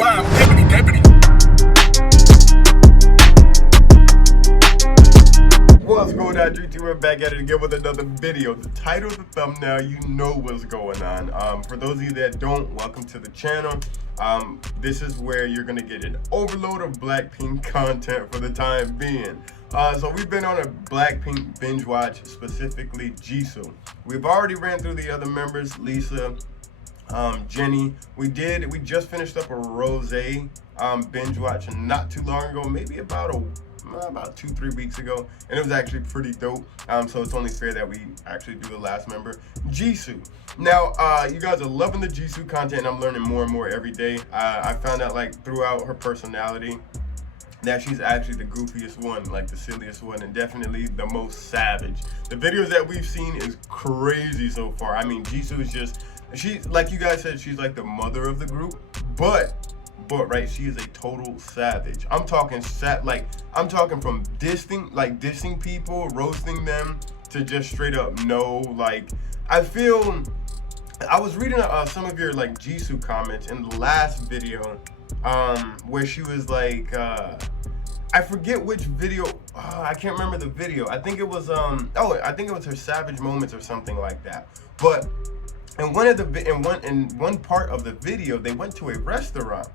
Wow, deputy, deputy. What's going on, DreamTeam? We're back at it again with another video. The title, the thumbnail, you know what's going on. For those of you that don't, welcome to the channel. This is where you're gonna get an overload of BLACKPINK content for the time being. So we've been on a BLACKPINK binge watch, specifically JISOO. We've already ran through the other members, Lisa, Jenny. We just finished up a Rose binge watch not too long ago, maybe about 2-3 weeks ago, and it was actually pretty dope. So it's only fair that we actually do the last member, JISOO. Now, you guys are loving the JISOO content, and I'm learning more and more every day. I found out, like, throughout her personality that she's actually the goofiest one, like the silliest one, and definitely the most savage. The videos that we've seen is crazy so far. I mean, JISOO is just, she, like you guys said, she's like the mother of the group, but right, she is a total savage. I'm talking I'm talking from dissing people, roasting them, to just straight up I was reading some of your like JISOO comments in the last video, where she was like, I forget which video, I can't remember the video. I think it was I think it was her savage moments or something like that. But in one part of the video, they went to a restaurant.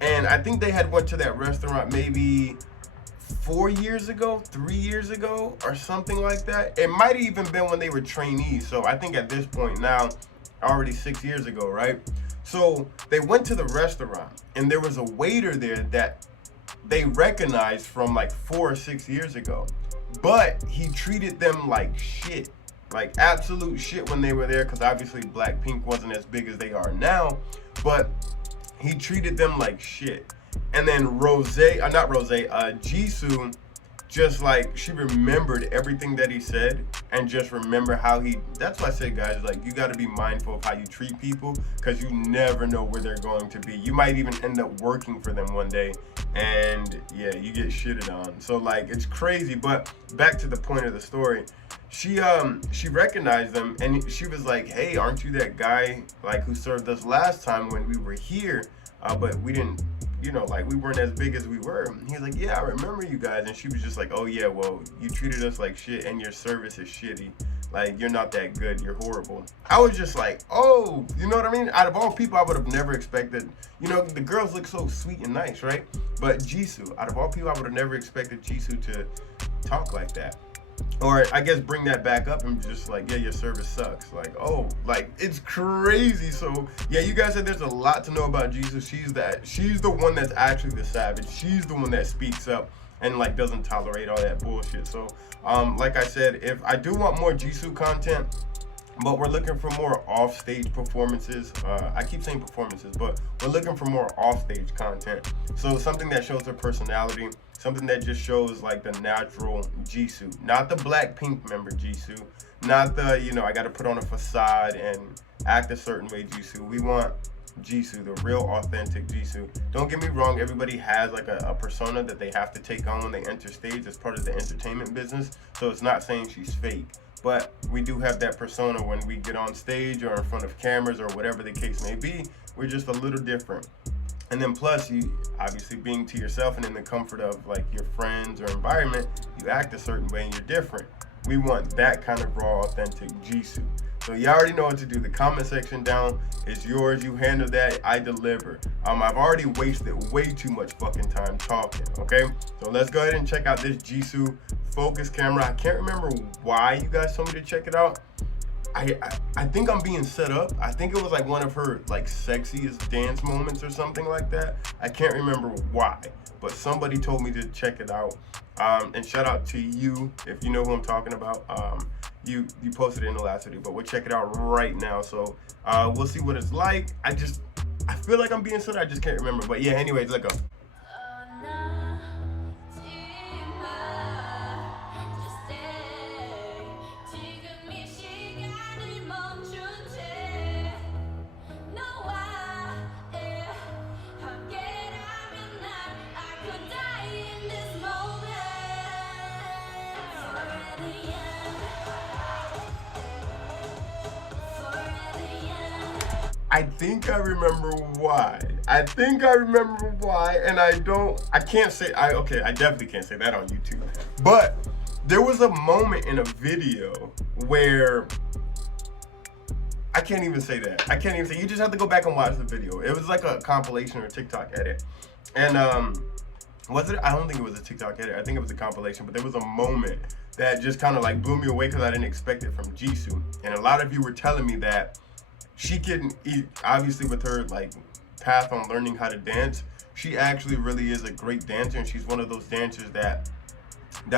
And I think they had went to that restaurant maybe 4 years ago, 3 years ago, or something like that. It might have even been when they were trainees. So I think at this point now, already 6 years ago, right? So they went to the restaurant, and there was a waiter there that they recognized from like 4 or 6 years ago. But he treated them like shit, like absolute shit when they were there, because obviously BLACKPINK wasn't as big as they are now. But he treated them like shit. And then JISOO, just like, she remembered everything that he said, and just remember how that's why I say, guys, like, you got to be mindful of how you treat people, because you never know where they're going to be. You might even end up working for them one day, and yeah, you get shitted on. So like, it's crazy. But back to the point of the story, she recognized them, and she was like, hey, aren't you that guy like who served us last time when we were here, but we didn't, you know, like, we weren't as big as we were. And he was like, yeah, I remember you guys. And she was just like, oh yeah, well, you treated us like shit, and your service is shitty. Like, you're not that good, you're horrible. I was just like, oh, you know what I mean? Out of all people, I would have never expected, you know, the girls look so sweet and nice, right? But JISOO, out of all people, I would have never expected JISOO to talk like that. Or I guess bring that back up and just like, yeah, your service sucks. Like, oh, like, it's crazy. So yeah, you guys said there's a lot to know about JISOO. She's the one that's actually the savage. She's the one that speaks up and like doesn't tolerate all that bullshit. So like I said, if I do want more JISOO content, but we're looking for more off-stage performances. I keep saying performances, but we're looking for more off-stage content. So something that shows her personality, something that just shows like the natural JISOO, not the BLACKPINK member JISOO, not the, you know, I got to put on a facade and act a certain way JISOO. We want JISOO, the real authentic JISOO. Don't get me wrong, everybody has like a persona that they have to take on when they enter stage as part of the entertainment business. So it's not saying she's fake, but we do have that persona when we get on stage or in front of cameras or whatever the case may be. We're just a little different. And then plus, you obviously being to yourself and in the comfort of like your friends or environment, you act a certain way and you're different. We want that kind of raw, authentic JISOO. So you already know what to do. The comment section down is yours. You handle that, I deliver. I've already wasted way too much fucking time talking, okay? So let's go ahead and check out this JISOO focus camera. I can't remember why you guys told me to check it out. I think I'm being set up. I think it was like one of her like sexiest dance moments or something like that. I can't remember why, but somebody told me to check it out. And shout out to you if you know who I'm talking about. You posted it in the last video, but we'll check it out right now. So we'll see what it's like. I feel like I'm being set up. I just can't remember. But yeah, anyways, let's go. I think I remember why. And I can't say, I definitely can't say that on YouTube. But there was a moment in a video where, I can't even say, you just have to go back and watch the video. It was like a compilation or TikTok edit. And was it? I don't think it was a TikTok edit. I think it was a compilation, but there was a moment that just kind of like blew me away because I didn't expect it from JISOO. And a lot of you were telling me that she can eat, obviously with her like path on learning how to dance, she actually really is a great dancer, and she's one of those dancers that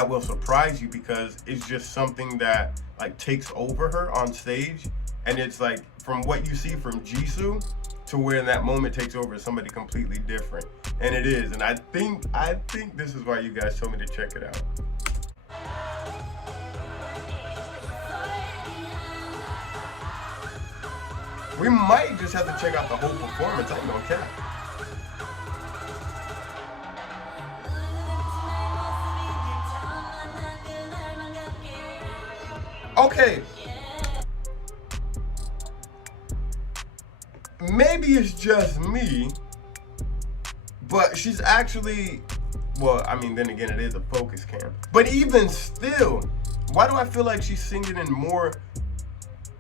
will surprise you because it's just something that like takes over her on stage. And it's like, from what you see from JISOO to where that moment takes over somebody completely different. And it is. And I think this is why you guys told me to check it out. We might just have to check out the whole performance. I ain't gonna cap. Okay. Maybe it's just me, but she's actually, well, I mean, then again, it is a focus cam. But even still, why do I feel like she's singing in more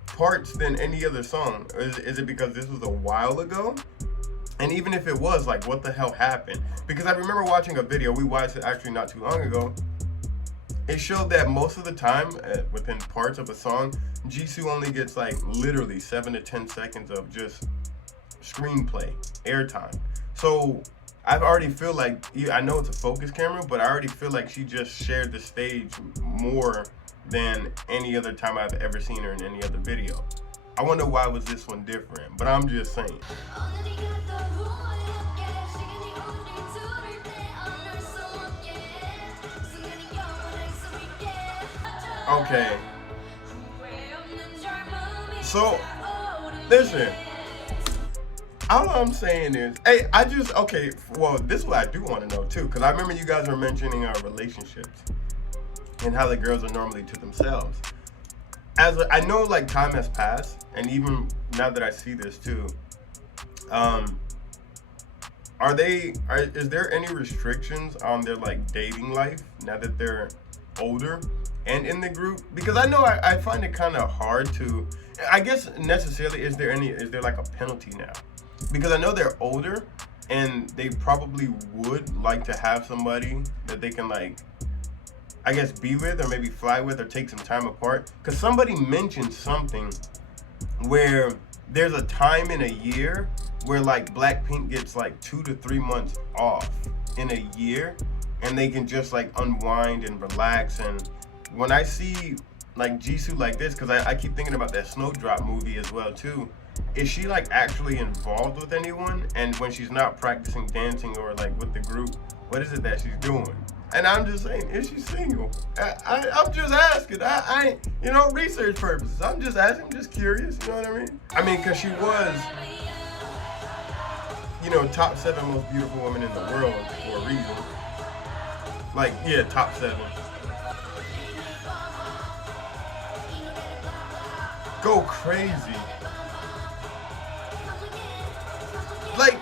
parts than any other song? Is it because this was a while ago? And even if it was, like, what the hell happened? Because I remember watching a video, we watched it actually not too long ago. It showed that most of the time, within parts of a song, JISOO only gets like literally 7 to 10 seconds of just screenplay, airtime. So I already feel like, I know it's a focus camera, but I already feel like she just shared the stage more than any other time I've ever seen her in any other video. I wonder why was this one different, but I'm just saying. Okay. So, listen. All I'm saying is, hey, well, this is what I do want to know too, because I remember you guys were mentioning our relationships and how the girls are normally to themselves. I know, like, time has passed, and even now that I see this too, is there any restrictions on their like dating life now that they're older and in the group? Because I know I find it kind of hard to, I guess necessarily, is there like a penalty now? Because I know they're older and they probably would like to have somebody that they can, like, I guess, be with or maybe fly with or take some time apart. Because somebody mentioned something where there's a time in a year where like BLACKPINK gets like 2 to 3 months off in a year, and they can just like unwind and relax. And when I see like JISOO like this, because I keep thinking about that Snowdrop movie as well too, is she like actually involved with anyone? And when she's not practicing dancing or like with the group, what is it that she's doing? And I'm just saying, is she single? I'm just asking. I research purposes. I'm just asking, I'm just curious, you know what I mean? I mean, because she was, top 7 most beautiful women in the world for a reason. Like, yeah, top 7. Go crazy. Like,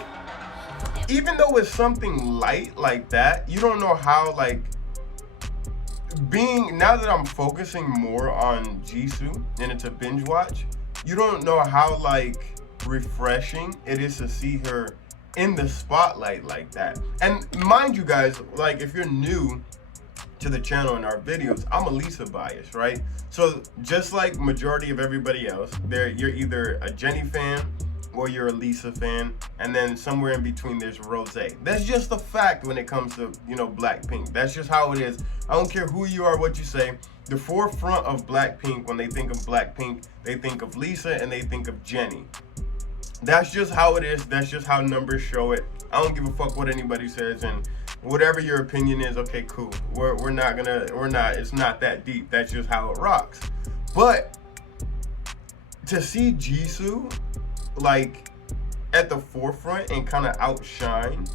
even though it's something light like that, you don't know how, like, now that I'm focusing more on JISOO and it's a binge watch, you don't know how, like, refreshing it is to see her in the spotlight like that. And mind you guys, like, if you're new to the channel and our videos, I'm a Lisa bias, right? So just like majority of everybody else, you're either a Jennie fan or you're a Lisa fan, and then somewhere in between there's Rose. That's just a fact when it comes to, BLACKPINK. That's just how it is. I don't care who you are, what you say. The forefront of BLACKPINK, when they think of BLACKPINK, they think of Lisa and they think of Jennie. That's just how it is. That's just how numbers show it. I don't give a fuck what anybody says, and whatever your opinion is, okay, cool. It's not that deep. That's just how it rocks. But to see JISOO like at the forefront and kind of outshine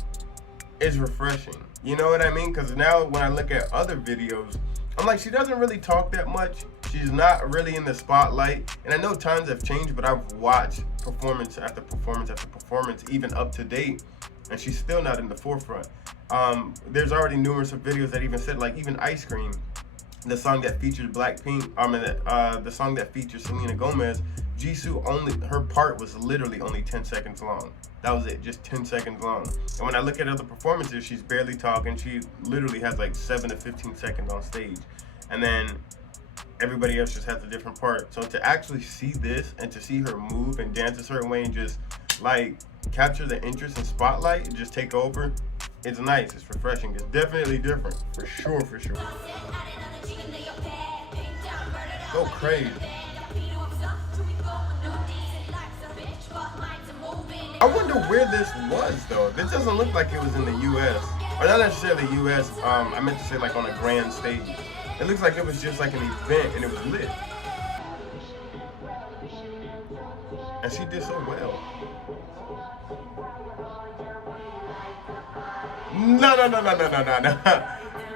is refreshing. You know what I mean? Because now when I look at other videos, I'm like, she doesn't really talk that much, She's not really in the spotlight. And I know times have changed, but I've watched performance after performance after performance, even up to date, and she's still not in the forefront. There's already numerous of videos that even said, like, even Ice Cream, the song that featured BLACKPINK, the song that featured Selena Gomez, JISOO her part was literally only 10 seconds long. That was it, just 10 seconds long. And when I look at other performances, she's barely talking. She literally has like 7 to 15 seconds on stage. And then everybody else just has a different part. So to actually see this and to see her move and dance a certain way and just like capture the interest and spotlight and just take over, it's nice, it's refreshing, it's definitely different, for sure, for sure. Go crazy. I wonder where this was though. This doesn't look like it was in the US. Or not necessarily US, I meant to say like on a grand stage. It looks like it was just like an event and it was lit. And she did so well. No.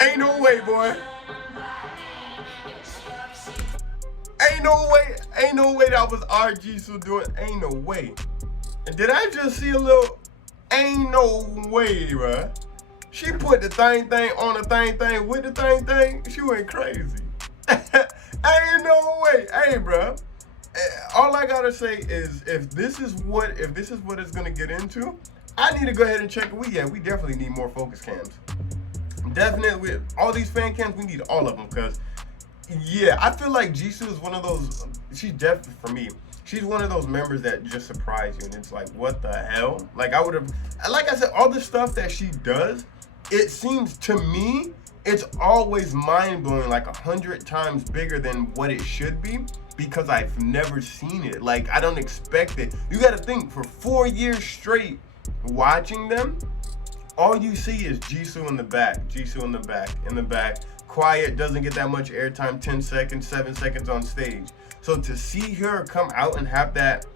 Ain't no way, boy. Ain't no way that was our JISOO doing. Ain't no way. And did I just see a little? Ain't no way, bruh. She put the thing on the thing with the thing. She went crazy. Ain't no way. Hey, bruh. All I gotta say is if this is what it's gonna get into, I need to go ahead and check it. We definitely need more focus cams. Definitely, all these fan cams, we need all of them, because yeah, I feel like JISOO is one of those, she's definitely, for me, she's one of those members that just surprise you, and it's like, what the hell? Like, like I said, all the stuff that she does, it seems to me, it's always mind-blowing, like 100 times bigger than what it should be, because I've never seen it. Like, I don't expect it. You gotta think, for 4 years straight, watching them, all you see is JISOO in the back, JISOO in the back. Quiet, doesn't get that much airtime, 10 seconds, 7 seconds on stage. So to see her come out and have that,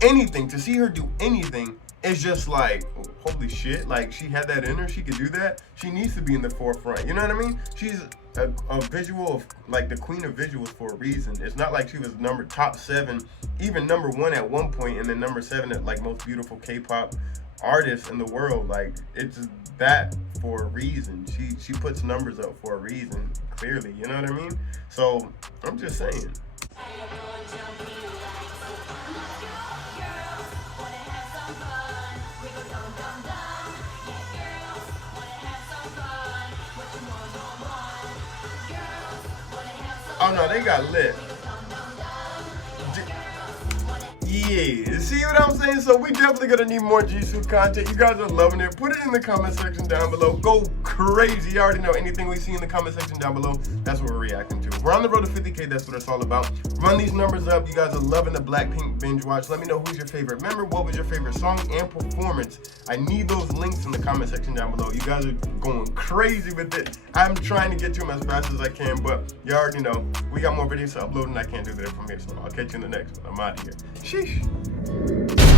to see her do anything, is just like, holy shit, like she had that in her, she could do that. She needs to be in the forefront, you know what I mean? She's a visual, like the queen of visuals for a reason. It's not like she was top 7, even number 1 at one point, and then number 7 at like most beautiful K-pop artists in the world. Like, it's that for a reason. She puts numbers up for a reason, clearly, you know what I mean? So I'm just saying. Oh no, they got lit. Yeah, see what I'm saying? So we definitely gonna need more JISOO content. You guys are loving it. Put it in the comment section down below. Go crazy. You already know anything we see in the comment section down below, that's what we're reacting to. We're on the road to 50K, that's what it's all about. Run these numbers up. You guys are loving the BLACKPINK binge watch. Let me know who's your favorite member, what was your favorite song and performance. I need those links in the comment section down below. You guys are going crazy with it. I'm trying to get to them as fast as I can, but you already know, we got more videos to upload and I can't do that from here, so I'll catch you in the next one. I'm out of here. Sheesh.